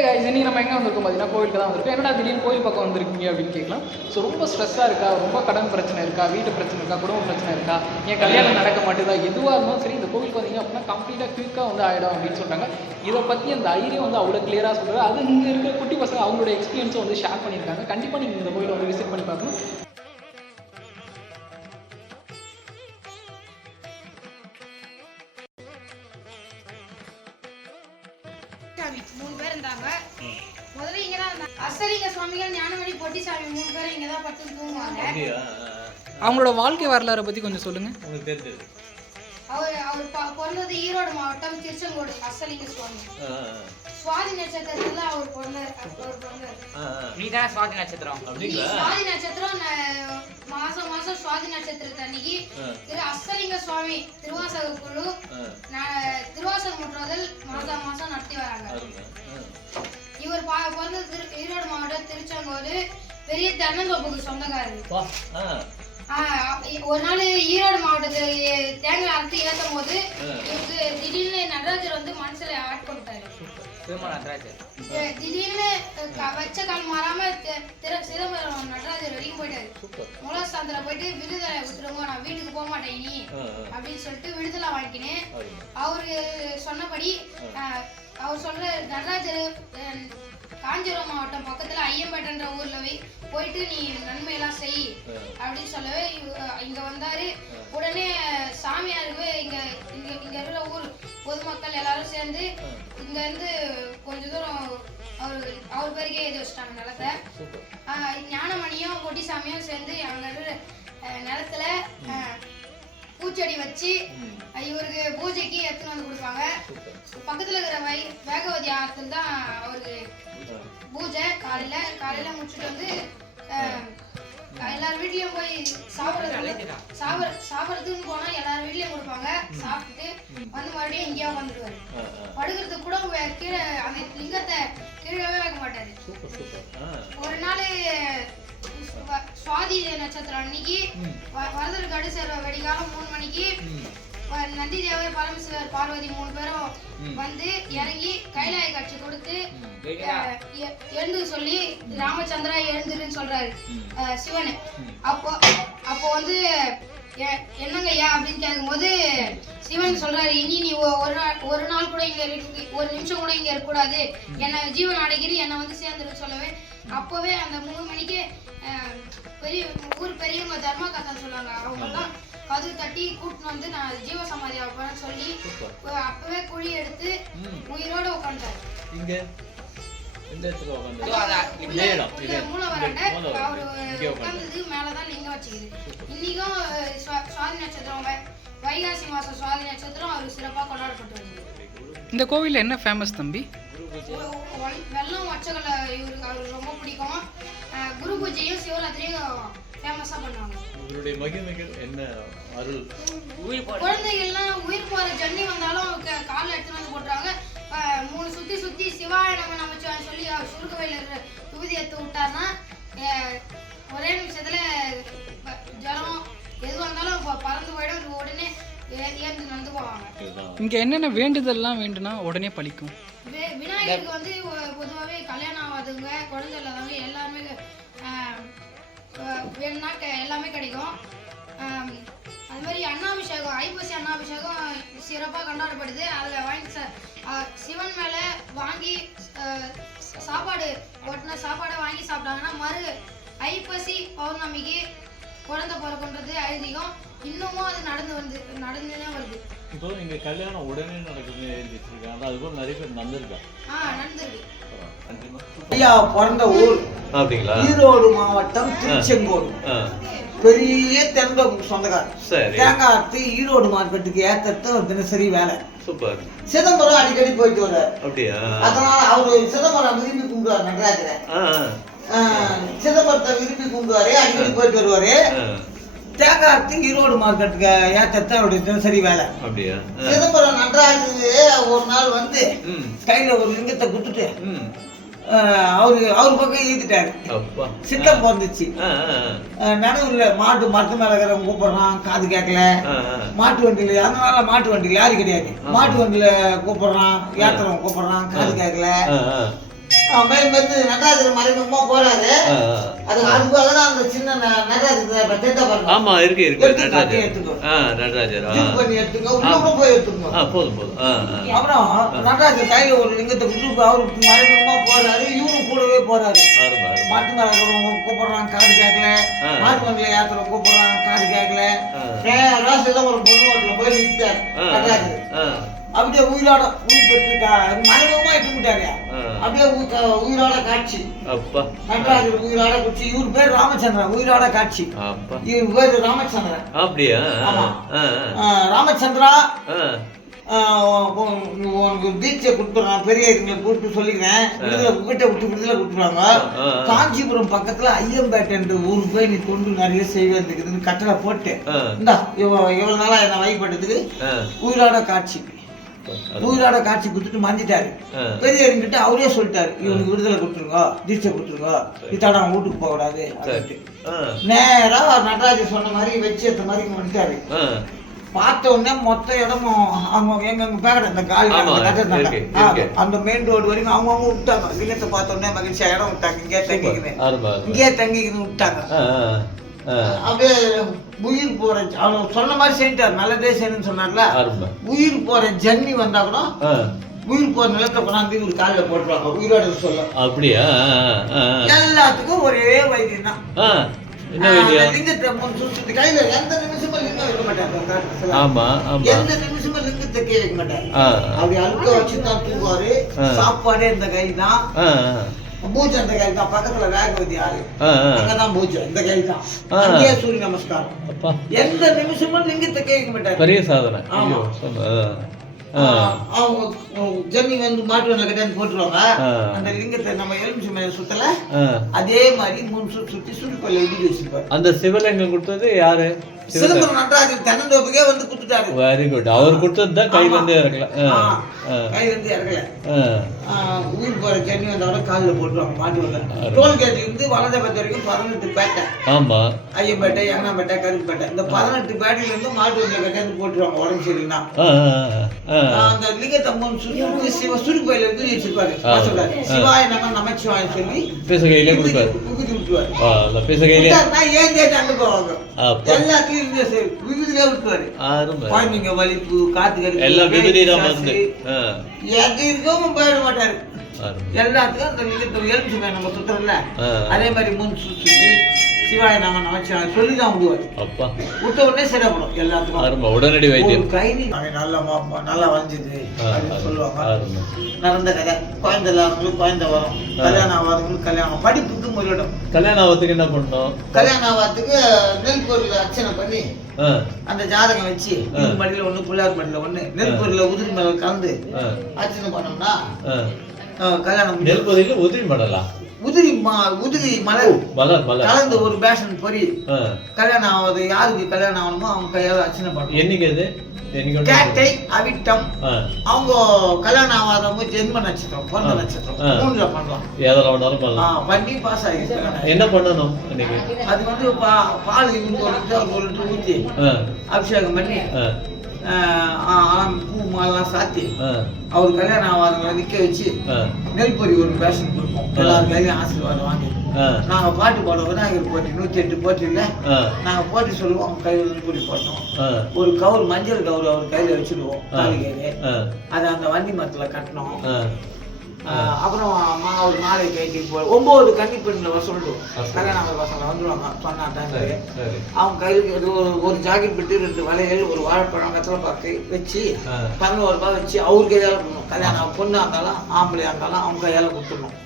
இன்னைக்கு நம்ம எங்கே வந்திருக்கோம் பார்த்தீங்கன்னா? கோயிலுக்கு தான் வந்திருக்கோம். என்னடா திடீர்னு கோயில் பக்கம் வந்திருக்கீங்க அப்படின்னு கேட்கலாம். ஸோ ரொம்ப ஸ்ட்ரெஸ்ஸாக இருக்கா? ரொம்ப கடன் பிரச்சனை இருக்கா? வீட்டு பிரச்சனை இருக்கா? குடும்ப பிரச்சனை இருக்கா? என் கல்யாணம் நடக்க மாட்டேதா? எதுவாக இருந்தாலும் சரி இந்த கோவிலுக்கு வந்தீங்க அப்படின்னா கம்ப்ளீட்டாக குயிக்காக வந்து ஆகிடும் அப்படின்னு சொல்கிறாங்க இதை பற்றி அந்த ஐரியம் வந்து அவ்வளோ கிளியராக சொல்கிறாரு அது இங்கே இருக்கிற குட்டி பசங்க அவங்களோட எக்ஸ்பீரியன்ஸும் வந்து ஷேர் பண்ணியிருக்காங்க. கண்டிப்பாக நீங்கள் இந்த கோயிலை வந்து விசிட் பண்ணி பார்க்கணும். அசலிங்க சுவாமிகள் ஞானமணி பொட்டிசாமி மூணு பேரும் இங்க தான் படுத்து தூங்குவாங்க. அவங்களோட வாழ்க்கை வரலாறை பற்றி கொஞ்சம் உங்களுக்கு தெரிஞ்சது. அவர் அவர் பிறந்தது ஈரோடு மாவட்டம் திருச்செங்கோடு அசலிங்க சுவாமி. சுவாதி நட்சத்திரத்துல அவர் பிறந்தார் அவர் பிறந்தார். நீ தானே சுவாதி நட்சத்திரம் சுவாதி நட்சத்திரம் ந- மாசம் மாசம் சுவாதி நட்சத்திரத்து அன்னைக்கு திரு அசலிங்க சுவாமி திருவாசக குழு ஆ. ந- திருவாசக முற்றுதல் மாசம் மாசம் நடத்தி வராங்க. இவர் பா- பிறந்தது ஈரோடு மாவட்டம் திருச்செங்கோடு பெரிய தென்னந்தோப்புக்கு சொந்தக்காரர். ஒரு நாள் ஈரோடு மாவட்டத்தில் தேங்காய் அறுத்து ஏற்றும் போது. இவருக்கு திடீர்னு நடராஜர் வந்து மனசுல நடராஜர். அஹ் திடீர்னு வச்ச கால் மாறாம சிதம்பரம் நடராஜர் வரைக்கும் போயிட்டாரு. மூலஸ்தானத்துல போயிட்டு விடுதலை விட்டுருங்க நான் வீட்டுக்கு போக மாட்டேன். அப்படின்னு சொல்லிட்டு விடுதலை வாங்கிக்கினேன் அருமை. அவரு சொன்னபடி அவர் சொல்ற நடராஜர் காஞ்சிபுரம் மாவட்டம் பக்கத்துல ஐயம்பேட்டைன்ற ஊர்ல போய் போயிட்டு நீ நன்மையெல்லாம் செய். அப்படின்னு சொல்லவே இங்க வந்தாரு. உடனே சாமியாருக்கு இங்க இங்க இங்க இருக்கிற ஊர் பொதுமக்கள் எல்லாரும் சேர்ந்து இங்க இருந்து கொஞ்ச தூரம் அவர் அவர் பேருக்கே எழுதி வச்சிட்டாங்க நிலத்தை. ஞானமணியும் பொட்டிசாமியும் சேர்ந்து அங்க இருக்கிற நிலத்துல பூச்செடி வச்சு இவருக்கு பூஜைக்கு எடுத்துன்னு வந்து கொடுப்பாங்க பக்கத்துல இருக்கிற வை வேகவதி ஆத்துல தான் அவருக்கு. பூஜை காலையில காலையில முடிச்சுட்டு வந்து எல்லார் வீட்லயும் போய் சாப்பிடுறது சாப்பிட சாப்பிடுறதுன்னு போனா எல்லார் வீட்லயும் கொடுப்பாங்க சாப்பிட்டுட்டு வந்து மறுபடியும் இங்கேயே ஆ. படுக்கிறதுக்கு கூட கீழே அந்த லிங்கத்தை கீழே வைக்க மாட்டாரு. ஒரு நாள் சுவாதி நட்சத்திரம் அன்னைக்கு ம். வ- வரதர் கடு சேர்வ வெடிகாலம் மூணு மணிக்கு நந்தி தேவர் பரமசிவர் பார்வதி மூணு பேரும். வந்து இறங்கி கைலாய காட்சி கொடுத்து எழுந்து சொல்லி ராமச்சந்திரா எழுந்துருன்னு சொல்றாரு சிவனு. அப்போ அப்போ வந்து என்னங்க ஐயா அப்படின்னு கேட்கும்போது சிவன் சொல்றாரு இனி நீ ஒரு நாள் ஒரு நாள் கூட இங்க ஒரு நிமிஷம் கூட இங்க இருக்கக்கூடாது. என்னை ஜீவன் அடைக்கிறி என்னை வந்து சேர்ந்துரு சொல்லவே அப்போவே அந்த மூணு மணிக்கு பெரிய ஊர் பெரியவங்க தர்ம கதை சொல்லுவாங்க. அவங்க எல்லாம் கதவு தட்டி கூட்டின்னு வந்து நான் ஜீவ சமாதி ஆப்பேன்னு சொல்லி அப்பவே குழி எடுத்து. உயிரோட உட்காந்தாரு இங்க? இந்த இடத்துல உட்காந்து இதோ அதான். இதே இடம் இதே. மூல இங்க வராண்ட மூல அவரு வராண்ட. இங்கே உட்காந்து உட்கார்ந்தது மேலதான் லிங்கம் வச்சுக்குது. இன்னைக்கும் சுவாதி நட்சத்திரம் வைகாசி மாசம் சுவாதி நட்சத்திரம் அவர் சிறப்பா கொண்டாடப்பட்டு வருது இந்த கோவிலில் என்ன ஃபேமஸ் தம்பி? வெள்ளம் வச்சகலை இவருக்கு அவருக்கு ரொம்ப பிடிக்கும். குரு பூஜையும் சிவராத்திரியும் ஃபேமஸா பண்ணுவாங்க. இவருடைய மகிமைகள் என்ன? அருள். உயிர் குழந்தைகள்லாம் உயிர் போற ஜன்னி வந்தாலும் க- கால்ல எடுத்துட்டு வந்து போட்டுருவாங்க. அஹ், மூணு சுத்தி சுத்தி சிவாய நம்ம நமச்சிவாய சொல்லி அவர் சுருக்கு வயல இருக்கிற விபூதி எடுத்து ஒரே நிமிஷத்துல ஜலம் எது வந்தாலும் ப- பறந்து போயிடும். உடனே இங்கே என்னென்ன வேண்டுதல்லாம் வேண்டுனா உடனே பலிக்கும். வி- விநாயகருக்கு வந்து பொதுவாகவே கல்யாணம் ஆகாதவங்க குழந்தை இல்லாதவங்க எல்லாருமே வேணும்னா க- எல்லாமே கிடைக்கும். அது மாதிரி அண்ணாபிஷேகம் ஐப்பசி அண்ணாபிஷேகம் சிறப்பாக கொண்டாடப்படுது. அதில் வாங்கி சிவன் மேலே வாங்கி சாப்பாடு ஒட்டின சாப்பாடை வாங்கி சாப்பிட்டாங்கன்னா மறு ஐப்பசி பௌர்ணமிக்கு குழந்தை பிறக்குன்றது ஐதீகம். இன்னமும் அது நடந்து வந்து நடந்துனே வருது. இப்போ இங்க கல்யாணம் உடனே நடக்குதுன்னு எழுதி வச்சிருக்காங்க அது போல நிறைய பேர் நடந்திருக்கா ஆ நடந்துருக்கு ஐயா பிறந்த ஊர். அப்படிங்களா? ஈரோடு மாவட்டம் திருச்செங்கோடு. பெரிய தென்னந்தோப்புக்கு சொந்தக்காரர். சரி. தேங்காய் அறுத்து ஈரோடு மார்க்கெட்டுக்கு ஏத்தறது ஒரு தினசரி வேலை. சூப்பர். சிதம்பரம் அடிக்கடி போயிட்டு வர்றாரு. அப்படியா? அதனால அவரு சிதம்பரம் விரும்பி கும்பிடுவார் நடராஜரை. சிதம்பரத்தை விரும்பி கும்பிடுவாரு அடிக்கடி போயிட்டு வருவாரு. தேங்காய் அறுத்து ஈரோடு மார்க்கெட்டுக்கு ஏத்தறது அவருடைய தினசரி வேலை. சிதம்பரம் நடராஜு ஒரு நாள் வந்து கையில ஒரு லிங்கத்தை ஆஹ், அவரு அவர் பக்கம் ஈத்துட்டாரு சித்தம் பிறந்துச்சு. நடுவுல மாட்டு மரத்து மேல இருக்கிறவங்க கூப்பிடுறான் காது கேட்கல. மாட்டு வண்டியில அதனால மாட்டு வண்டியில யாரும் கிடையாது. மாட்டு வண்டியில கூப்பிடுறான் ஏத்துறவன் கூப்பிடுறான் காது கேட்கல. வந்து நடராஜர் மறைமுகமா போறாரு. அது அதுக்காக தான் அந்த சின்ன நடராஜர் டேட்டா பாருங்க. ஆமா இருக்கு இருக்கு. எடுத்துக்கோ, நடராஜர். எடுத்துக்கோ. நடராஜர் பண்ணி எடுத்துங்க உள்ள கூட போய் எடுத்துக்கோ. ஆ போதும் போதும். அப்புறம் நடராஜர் கையில ஒரு லிங்கத்தை விட்டு அவருக்கு மறைமுகமா போறாரு. இவரும் கூடவே போறாரு. மாட்டு மேல இருக்கிறவங்க கூப்பிடுறாங்க காது கேட்கல. மாட்டு மண்டில யாத்திரை கூப்பிடுறாங்க காது கேட்கல. ஆ. நேரா சிதம்பரம் பொண்ணு வீட்டுல போய் நிற்கிறார் நடராஜர். ஆ, அப்படியே உயிரோட உயிர் பெற்றிருக்காரு மறைமுகமா இட்டுட்டாரு ஆ. அப்படியே உயிரோட காட்சி. அப்பா. நடராஜர் உயிரோட காட்சி இவர் பேர் ராமச்சந்திரன். உயிரோட காட்சி. அப்பா. இவர் பேர் ராமச்சந்திரன். அப்படியா? ராமச்சந்திரா உனக்கு தீட்சை கொடுத்துறேன் பெரியவங்களை கூப்பிட்டு சொல்லிக்கிறேன். விடுதலை வீட்டை விட்டு விடுதலை கொடுத்துருவாங்க. காஞ்சிபுரம் பக்கத்துல ஐயம்பேட்டை என்ற ஊர் போய் நீ கொண்டு நிறைய செய்வேன் கட்டளை போட்டு. இந்தா இவ்வளவு நாளா என்ன வழிபட்டதுக்கு. உயிரோட காட்சி. உயிரோட காட்சி கொடுத்துட்டு மந்திட்டாரு. பெரியவர்கிட்ட அவரே சொல்லிட்டாரு இவனுக்கு விடுதலை கொடுத்துருங்க தீட்சை கொடுத்துருங்க இத்தாட அவன் வீட்டுக்கு போக கூடாது நேரா நடராஜர் சொன்ன மாதிரி வச்சு ஏத்த மாதிரி வந்துட்டாரு. பார்த்த உடனே மொத்த இடமும் அவங்க எங்க பேக்கட இந்த காலி அந்த மெயின் ரோடு வரைக்கும் அவங்க அவங்க விட்டாங்க. லிங்கத்தை பார்த்த உடனே மகிழ்ச்சியா இடம் விட்டாங்க. இங்கே தங்கிக்குது இங்கே தங்கிக்குது விட்டாங்க. அப்படியே உயிர் போற அவன் சொன்ன மாதிரி செஞ்சார் நல்லதே செய்யணும்னு சொன்னார்ல. உயிர் போற ஜன்னி வந்தா கூட உயிர் போற நிலத்தை கொண்டாந்து இவர் காலில் போட்டுருவாங்க. உயிரோட சொல்ல. அப்படியா. எல்லாத்துக்கும் ஒரே வைத்தியம் தான். லிங்கத்தை சுத்தி கையில எந்த நிமிஷமும் லிங்கம் வைக்க காலத்துல. ஆமா எந்த நிமிஷமும் லிங்கத்தை கீழே வைக்க அப்படி அழுக்க வச்சு தான் தூங்குவாரு. சாப்பாடே இந்த கை தான் பூஜை இந்த கை தான் பக்கத்துல வேகவதி ஆறு. அங்கதான் பூஜை இந்த கை தான். அங்கேயே சூரிய நமஸ்காரம். எந்த நிமிஷமும் லிங்கத்தை கேட்க மாட்டாரு. பெரிய சாதனை. ஆமா. அவங்க ஜன்னி வந்து மாட்டு வண்டில கட்டாந்து போட்டுருவாங்க. அந்த லிங்கத்தை நம்ம எலுமிச்சு மேல சுத்தல. அதே மாதிரி மூணு சுத்தி சுத்தி சுருக்கல்ல எழுதி வச்சிருப்பாரு. அந்த சிவலிங்கம் கொடுத்தது யாரு? சிதம்பரம் நடராஜர் தென்னந்தோப்புக்கே வந்து கொடுத்துட்டாரு வெரி குட் அவர் கொடுத்தது தான் கையில இருந்து இறக்கல. கையில இருந்து இறக்கல. உயிர் போற ஜன்னி வந்தோட காலில் போட்டுருவாங்க மாட்டு வண்டில டோல்கேட்ல இருந்து வலதபத்து வரைக்கும் பதினெட்டு பேட்டை. ஆமா. ஐயம்பேட்டை எங்கனாம்பேட்டை கருப்புப்பேட்டை இந்த பதினெட்டு பேட்டையில இருந்து மாட்டு வண்டில கட்டாந்து போட்டுருவாங்க உடம்பு சரியில்லைன்னா. அந்த லிங்கத்தம்மன் சுற்றி சிவ சுருப்பையில இருந்து வச்சிருப்பாரு. சொல்றாரு சிவாய நம நமச்சிவாய சொல்லி பேசுகையிலே கொடுப்பாரு. விபூதி விட்டுருவாரு. பேசுகையிலே ஏன் கேட்டு அங்க போவாங்க. அப்பா. எல்லாத்தையும் இருந்து சரி விபூதிலே விட்டுருவாரு. அருமை குழந்தைங்க வலிப்பு காத்து எல்லாம் விபூதி தான் ஆ, எது இருக்கவும் போயிட மாட்டாரு. எல்லாத்துக்கும் அந்த எலுமிச்சு நம்ம சுத்துறோம்ல. அதே மாதிரி முன் சுத்தி சிவாய நம நமச்சிவாய சொல்லி தான் விடுவாரு அப்பா. விட்ட உடனே சரியாப்படும் எல்லாத்துக்கும். உடனடி வைத்தியம். ஒரு கை நீ- அவன் நல்லா நல்லா வளைஞ்சது சொல்லுவாங்க. நடந்த கதை. குழந்தை இல்லாதவங்களுக்கு குழந்தை வரும். கல்யாணம் ஆகாதவங்களுக்கு கல்யாணம் படிப்புக்கு முதலிடம் கல்யாணம் ஆகிறதுக்கு என்ன பண்ணணும்? கல்யாணம் ஆகாததுக்கு நெல் பொருள் அர்ச்சனை பண்ணி அந்த ஜாதகம் வச்சு மடியில ஒண்ணு பிள்ளையார் மடியில ஒண்ணு நெல் பொருள்ல உதிரி மேல கலந்து அர்ச்சனை பண்ணோம்னா கல்யாணம். நெல் பொதியில உதிரி மடலா உதிரி மா- உதிரி மலர். மலர் மலர். கலந்து ஒரு பேஷன் பொறி. கல்யாணம் ஆகுது யாருக்கு கல்யாணம் ஆகணுமோ அவங்க கையால அர்ச்சனை பண்ணணும். என்னைக்கு அது? கேட்டை அவிட்டம். அவங்க கல்யாணம் ஆகாதவங்க ஜென்ம நட்சத்திரம் பிறந்த. நட்சத்திரம். மூணுல பண்ணலாம். எதில் வேணாலும் பண்ணலாம். பண்ணி பாஸ் ஆகிருக்காங்க என்ன பண்ணணும் அது வந்து பா பால் இவங்க ஒரு லிட்டர் அவங்க ஒரு லிட்டர் ஊற்றி அபிஷேகம் பண்ணி ஆ, ஆ, ஆ, ஆம், பூ மாலாம் சாத்தி அவர் கல்யாணம் ஆகாதவங்களை நிற்க வச்சு நெல் பொரி ஒரு பேஷன் கொடுப்போம். எல்லாரும் கையிலையும் ஆசீர்வாதம் வாங்கி ஆ, நாங்கள் பாட்டு பாடுவோம். விநாயகர் போட்டி நூற்றி எட்டு போட்டி இல்லை. ஆ, நாங்கள் போட்டி சொல்லுவோம். கையில் நெல் பொரி போட்டோம். ஒரு கவுர் மஞ்சள் கவுர் அவர் கையில் வச்சுடுவோம். ஆ. தாலி கையில ஆ, அதை அந்த வண்டி மரத்தில். ஆஹ் அப்புறம் அம்மா ஒரு மாலை கைட்டி போ ஒன்பது கன்னி பெண்ணில் வர சொல்லிடுவோம் வசூல். கல்யாணம் ஆகிற பசங்க வந்துடுவாங்க சொன்ன சரி டைம்ல சரி அவங்க கையில் ஒரு ஒரு ஜாக்கெட் பெட்டு ரெண்டு வளையல் ஒரு வாழைப்பழம் கத்தலை பாக்கு வச்சு. பதினோரு ரூபாய் வச்சு அவர் கையால் கல்யாணம் பொண்ணாக இருந்தாலும் ஆம்பளையாக இருந்தாலும் அவங்க கையால் கொடுத்துடணும்.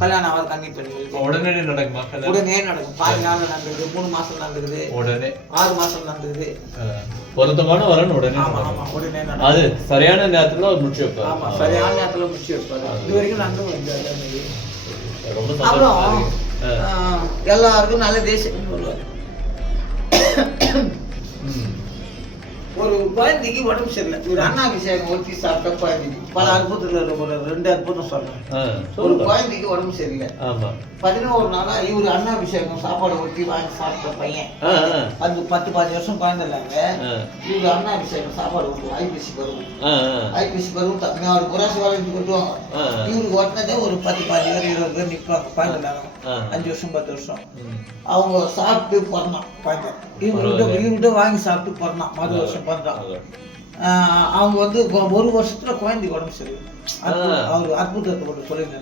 கல்யாணம் ஆகிற கன்னி பெண்களுக்கு உடனடி நடக்குமா உடனே நடக்கும். பாதி நாள் நடக்குது மூணு மாசம் நடக்குது உடனே. ஆறு மாசம் நடக்குது ஆ. பொருத்தமான வரன் உடனே ஆமா. ஆமா உடனே நடக்கும். அது சரியான நேரத்துல அவர் முடிச்சு வைப்பாரு. ஆமா சரியான நேரத்தில் முடிச்சு வைப்பாரு. இது வரைக்கும் நடந்து ரொம்ப அப்புறம் எல்லாருக்கும் நல்ல தேசம் சொல்லுவார். ஒரு குழந்தைக்கு உடம்பு சரியில்லை ஒரு அண்ணாபிஷேகம் ஊற்றி சாப்பிட்ட குழந்தைக்கு பல அற்புதத்தில் ஒரு ரெண்டு அற்புதம் சொல்றேன் ஆ, ஒரு குழந்தைக்கு உடம்பு சரியில்லை பதினோரு நாளா இவர் அண்ணாபிஷேகம் சாப்பாடு ஊற்றி வாங்கி சாப்பிட்ட பையன். அது பத்து பாஞ்சு வருஷம் குழந்தை இல்லைங்க. இவர் அண்ணாபிஷேகம் சாப்பாடு ஊற்றி ஐபிசி பருவம். ஐபிசி பருவம் தமிழ்நாடு புராசி வாழ்க்கை கொட்டுவாங்க. இவருக்கு ஓட்டினதே ஒரு பத்து பாஞ்சு பேர் இருபது பேர் நிற்பாங்க குழந்தை இல்லாதவங்க. அஞ்சு வருஷம் பத்து வருஷம். அவங்க சாப்பிட்டு பிறந்தான் குழந்தை இவங்ககிட்ட பரவாயில்லை. இவங்ககிட்ட வாங்கி சாப்பிட்டு பிறந்தான் மறு வருஷம் பிறந்தான். அவங்க வந்து ஒரு வருஷத்துல குழந்தைக்கு உடம்பு. ஆ. அவர் அற்புதத்தை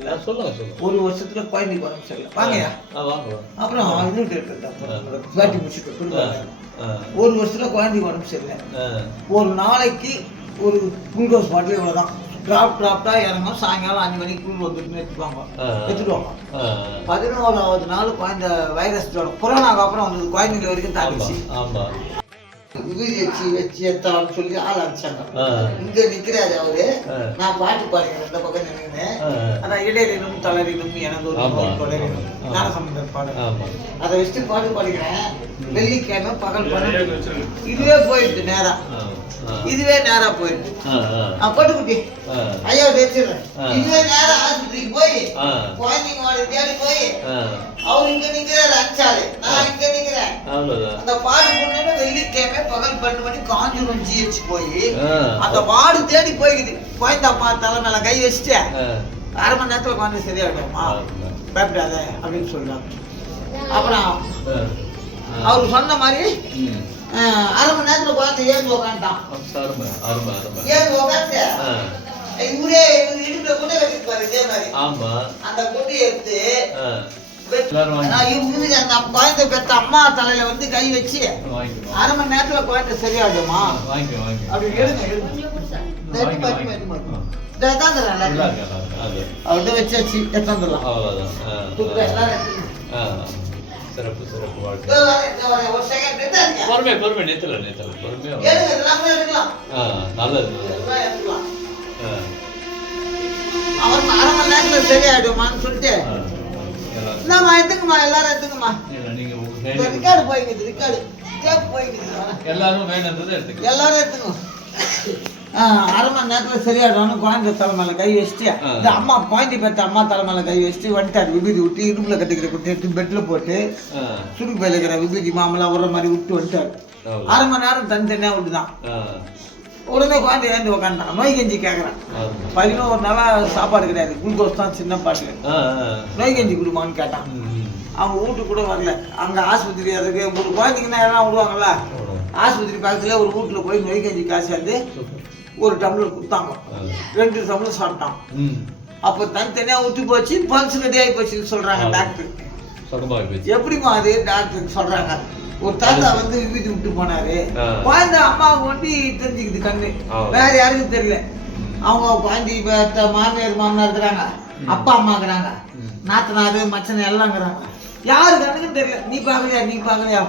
ஆ, சொல்லுங்க சொல்லுங்க. ஒரு வருஷத்துல குழந்தைக்கு உடம்பு சரியில்லை. வாங்கயா. அப்புறம் எடுத்துட்டேன் பேட்டி முடிச்சுட்டு ஒரு வருஷத்துல குழந்தைக்கு உடம்பு சரியில்லை. ஒரு நாளைக்கு ஒரு குளுக்கோஸ் பாட்டில் இவ்வளோதான் ட்ராப் ட்ராப்டாக இறங்கும் சாயங்காலம் அஞ்சு மணிக்கு குளிர் வந்துட்டு எடுத்துவாங்க ஆ. எடுத்துடுவாங்க. பதினோராவது நாள் குழந்தை வைரஸ் ஜுரம் கொரோனாக்கு அப்புறம் வந்தது. குழந்தைங்க வரைக்கும் தாக்கிச்சு ஆமா. உயிர் வச்சு வச்சு எத்தான்னு சொல்லி ஆள் அனுப்பிச்சாங்க ஆ. இங்க நிக்கிறாரு அவரு. நான் பாட்டு பாடுகிறேன் இந்த பக்கம் ஆ. அதான் இடையிலும் தளரிலும் எனது ஒரு தொடரிலும் பாடல் ஆமா அதை வச்சுட்டு பாட்டு பாடுகிறேன் வெள்ளிக்கிழமை பகல் பன்னெண்டு இதுவே போயிடுது நேரா. இதுவே நேரா போயிடுது. நான். ஐயா வச்சிடுறேன் ஆ. இதுவே நேரா ஆஸ்பத்திரிக்கு போய். குழந்தைங்க தேடி போய். அவர் இங்க நிக்கிறாரு அஞ்சாலு நான் இங்க நிக்கிறேன். அந்த வார்டு பொண்ணு வெள்ளிக்கிழமை பகல் பன்னெண்டு மணி காஞ்சிபுரம் ஜிஹெச் போய். அந்த வார்டு தேடி போய்க்குது. அம்மா தலை மேல கை வச்சுட்டு. அரை மணி நேரத்துல குழந்தை சரியாயிடும்மா ஆமா. பயப்படாத அப்படின்னு சொல்றாங்க. அப்புறம். அவர் சொன்ன மாதிரி அரை மணி நேரத்துல அருமை அருமை ஏந்து உக்காந்து ஆ. இவரே இவரு இடுப்புல குண்டை வச்சிருப்பாரு இதே மாதிரி. அந்த குண்டையை எடுத்து குழந்தை பெத்த அம்மா தலையில வந்து கை வச்சு அரை மணி நேரத்துல குழந்தை வாங்கிக்கோ அப்படி எடுங்க. அவர்கிட்ட வச்சாச்சு. சிறப்பு சிறப்பு வாழ்க்கை. பொறுமை பொறுமை நேத்துல நேத்துல. பொறுமையா. ஆ, நல்லது. அவர் அரை மணி நேரத்துல சரியாயிடுமான்னு சொல்லிட்டு இந்தாம்மா எடுத்துங்கம்மா எல்லாரும் எடுத்துங்கம்மா ரிக்கார்டு போய்க்குது ரிக்கார்டு டேப் போய்க்குது வரேன். எல்லாரும் வேணுன்றதை எடுத்துக்க. எல்லாரும் எடுத்துக்கோ. ஆ, அரை மணி நேரத்துல சரியாயிடும்னு குழந்தை தலை மேல கை வச்சுட்டு. இந்த அம்மா குழந்தை பெற்ற அம்மா தலை மேல கை வச்சுட்டு வந்துட்டாரு. விபூதி விட்டு இடுப்புல கட்டிக்கிற குட்டி எடுத்து பெட்ல போட்டு சுருக்கு பையில இருக்கிற விபூதி மாமலாம் விடுற மாதிரி விட்டு வந்துட்டாரு. அரை மணி நேரம் தனித்தனியா விட்டுதான். உடனே குழந்தை ஏந்து உக்காண்டான் நோய் கஞ்சி கேட்குறான். பதினோரு நாளா சாப்பாடு கிடையாது குளுக்கோஸ் தான் சின்ன பாட்டு. நோய் கஞ்சி கொடுமான்னு கேட்டான். அவங்க வீட்டுக்கு கூட வரல அங்க ஆஸ்பத்திரி அதுக்கு ஒரு குழந்தைங்கன்னா எல்லாம் விடுவாங்கல்ல அவ்வளவு. ஆஸ்பத்திரி பக்கத்துல ஒரு வீட்டுல போய் நோய் கஞ்சி காசு வந்து ஒரு டம்ளர் கொடுத்தாங்க. ரெண்டு டம்ளர் சாப்பிட்டான். அப்போ தனித்தனியா ஊற்றி போச்சு பல்ஸ் ரெடி ஆகி போச்சுன்னு சொல்றாங்க ஆ. டாக்டர். எப்படிமா அது டாக்டர் சொல்றாங்க ஒரு தாத்தா வந்து விபூதி விட்டு போனாரு. குழந்தை அம்மாவுக்கு ஒண்டி தெரிஞ்சுக்குது கண்ணு. வேற யாருக்கும் தெரியல. அவங்க குழந்தை பெத்த மாமியார் மாமனார் இருக்கிறாங்க. அப்பா அம்மா இருக்கிறாங்க. நாத்தனாரு மச்சனை எல்லாம் இருக்கிறாங்க. யாரு கண்ணுக்கும் தெரியல. நீ பாக்கலையா நீ பாக்கலையா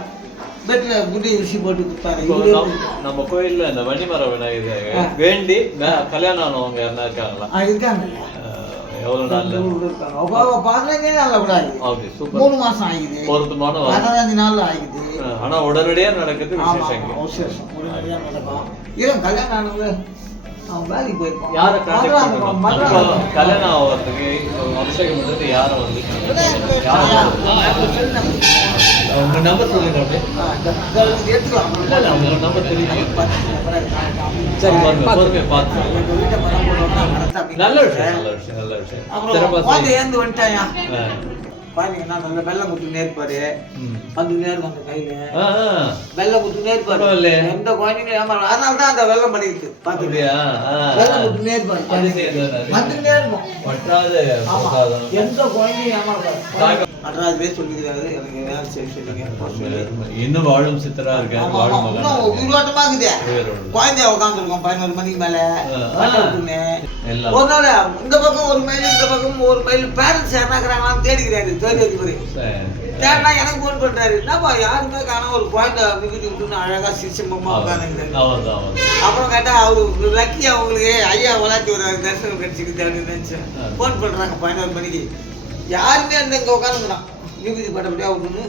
பெட்ல குட்டி ஊசி போட்டு இப்போ இவரே நம்ம- கோயில்ல இந்த வண்டிமர விநாயகர். வேண்டி கல்யாணம் ஆனவங்க யாருன்னா இருக்காங்களா? இருக்காங்க பதினஞ்சே கூட ஆகுது ஓகே சூப்பர். மூணு மாசம் ஆகுது பொருத்தமான. பதினஞ்சு நாள்ல ஆகுது ஆனா உடனடியா நடக்குது விசேஷம் உடனடியா நடக்கும். இவன் கல்யாணம் ஆனவங்க அவன் வேலைக்கு போயிருப்பான் யார கல்யாணம் ஆகிறதுக்கு அபிஷேகம் பண்றது யாரை வந்து? உங்க நம்பர் சொல்லுங்க எடுத்துக்கலாம். இல்ல இல்ல உங்க நம்பர் தெரியும் சரி, பொறுமை பொறுமை பார்த்து நல்ல விஷயம் நல்ல விஷயம் நல்ல விஷயம் அப்புறம் சிறப்பா குழந்தை செய்யுங்க. ஏந்து வந்துட்டாயா ஆ. பாத்தீங்கன்னா நல்ல வெள்ளம் குத்து நேர்ப்பாரு ம். வந்து நேர்க்கும் அந்த கையில. வெள்ளம் குத்து நேர்ப்பாரு பரவாயில்லையே. எந்த குழந்தைங்களும் ஏமாறல அதனால தான் அந்த வெள்ளம் படிக்குது பாத்துக்கியா வெள்ளம் ஆ. குத்து நேர்ப்பாரு அது சரி, அது சரி. வந்து நேர்க்கும் வற்றாத ஆமா பிரசாதம். எந்த குழந்தையும் ஏமாறக்கூடாது தாகம். நடராஜரே சொல்லிக்கிறாரு எனக்கு வேலை செய்ய சொல்லுங்க சொல்லி இன்னும் வாழும் சித்தரா வாழும் இருக்குது உயிரோட. குழந்தைய உட்காந்துருக்கோம் பதினோரு மணிக்கு மேல. ஒரு நாள் இந்த பக்கம் ஒரு மைல் இந்த பக்கம் ஒரு மைல் பேரண்ட்ஸ் யாருனாக்குறாங்களான்னு தேடிக்கிறாரு தேடி அதிபதி சரி. தேடினா எனக்கு ஃபோன் பண்றாரு என்னப்பா யாருமே காணோம் ஒரு குழந்தை விபத்து விட்டுன்னு அழகா சிசிமமா உட்காந்துருந்தாரு. அப்புறம் கேட்டா அவரு லக்கி அவங்களுக்கு ஐயா வளர்த்தி வருவாரு தரிசனம் கிடைச்சிக்கிது அப்படின்னு நினைச்சேன். ஃபோன் பண்றாங்க பதினோரு மணிக்கு யாருமே அந்த இங்க உட்காந்துக்கிறான் விபூதி பட்டபடியா விட்டுன்னு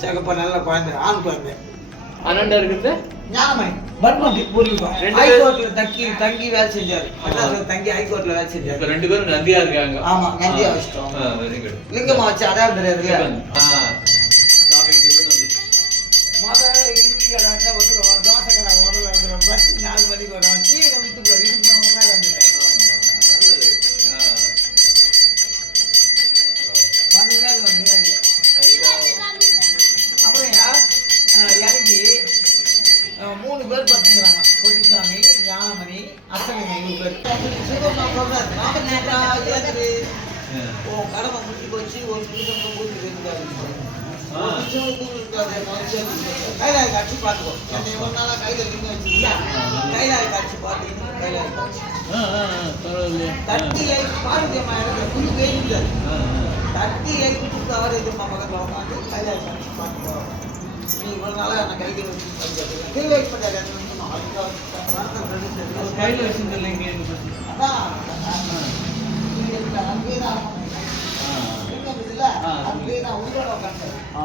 சேகப்பா நல்ல குழந்தை ஆண் குழந்தை. அண்ணன்டா இருக்குது ஞானமணி பன்மண்டி பூர்வீகம் ரெண்டு ஹைகோர்ட்ல தங்கி தங்கி வேலை செஞ்சாரு. மெட்ராஸ்ல தங்கி ஹைகோர்ட்ல வேலை செஞ்சாரு. ரெண்டு பேரும் நந்தியா இருக்காங்க. ஆமா, நந்தியா வச்சிட்டோம். லிங்கம்மா வச்சு அடையாளம் தெரியாதுல்ல? ஏத்துரு உன் கடமை முடிஞ்சு போச்சு ஒரு நிமிஷம் கூட்டிட்டு இருந்தாரு கைலாய காட்சி பார்த்துக்கோ. என்னை ஒரு நாளா கையில நின்று வச்சுக்கியா கைலாய காட்சி பார்த்து காட்சி. தட்டி பார்வதி அம்மா எனக்கு புது வேண்டியது தட்டி எழுப்பிட்டு அவர் இது பக்கத்தில் உட்காந்து கையில வச்சு பார்த்து நீ இவ்வளோ நாளாக நான் கையில் வச்சு கீழே பண்ணாரு கையில வச்சிருந்தீங்க அதான்.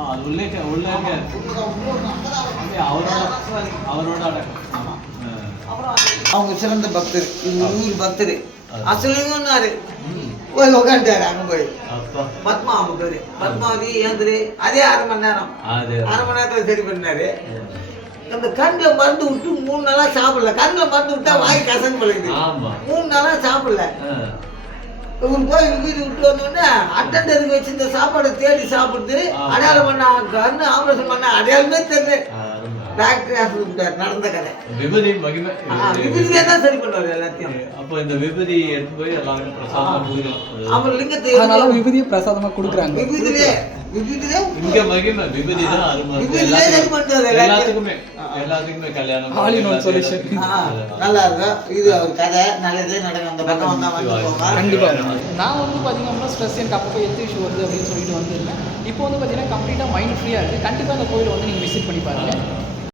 அது உள்ளே உள்ளே அவரோட அவரோட அடக்கம். அவங்க சிறந்த பக்தர். இவங்க ஊர் பக்தர். ம். போய் உட்காந்துட்டாரு அங்க போய். பத்மா அவங்க பேரு. பத்மாவதி ஏந்திரு. அதே அரை மணி நேரம். அது அரை மணி நேரத்துல சரி பண்ணாரு. அந்த கண்ணில் மருந்து விட்டு மூணு நாளா சாப்பிடல. கண்ணில் மருந்து விட்டா வாய் கசங்க பழகுது ஆமா. மூணு நாளா சாப்பிடல. இவங்க போய் வீடு விட்டு வந்தோடனே அட்டண்டருக்கு வச்சிருந்த சாப்பாடை தேடி சாப்பிடுது. அடையாளம் பண்ண கண்ணு ஆபரேஷன் பண்ண அடையாளமே தெரியல. டாக்டர் ஹாஸ்பிட்டல் நடந்த கதை. விபதி மகிமை. விபதிலே தான் சரி பண்ணுவார் எல்லாத்தையும். அப்போ இந்த விபதி எடுத்து போய் எல்லாருக்கும் பிரசாதம் கொடுக்கலாம். அவர் லிங்கத்தை அதனால எரிஞ்சு- விபதியை பிரசாதமா கொடுக்குறாங்க. இங்க மகிமை விபதி தான் அருமை சரி எல்லாத்துக்குமே எல்லாத்துக்குமே கல்யாணம். ஆ, நல்லா இருக்கும். இது அவர் கதை நல்லதே நடக்கும். அந்த பக்கம் வந்தா வந்து போங்க கண்டிப்பா. நான் வந்து பார்த்தீங்கன்னா ஸ்ட்ரெஸ் எனக்கு அப்பப்போ ஹெல்த் இஷ்யூ வருது அப்படின்னு சொல்லிட்டு வந்திருந்தேன். இப்போ வந்து பார்த்தீங்கன்னா கம்ப்ளீட்டாக மைண்ட் ஃப்ரீயாக இருக்குது கண்டிப்பாக அந்த கோயில் வந்து நீங்கள் விசிட் பண்ணி பாருங்க.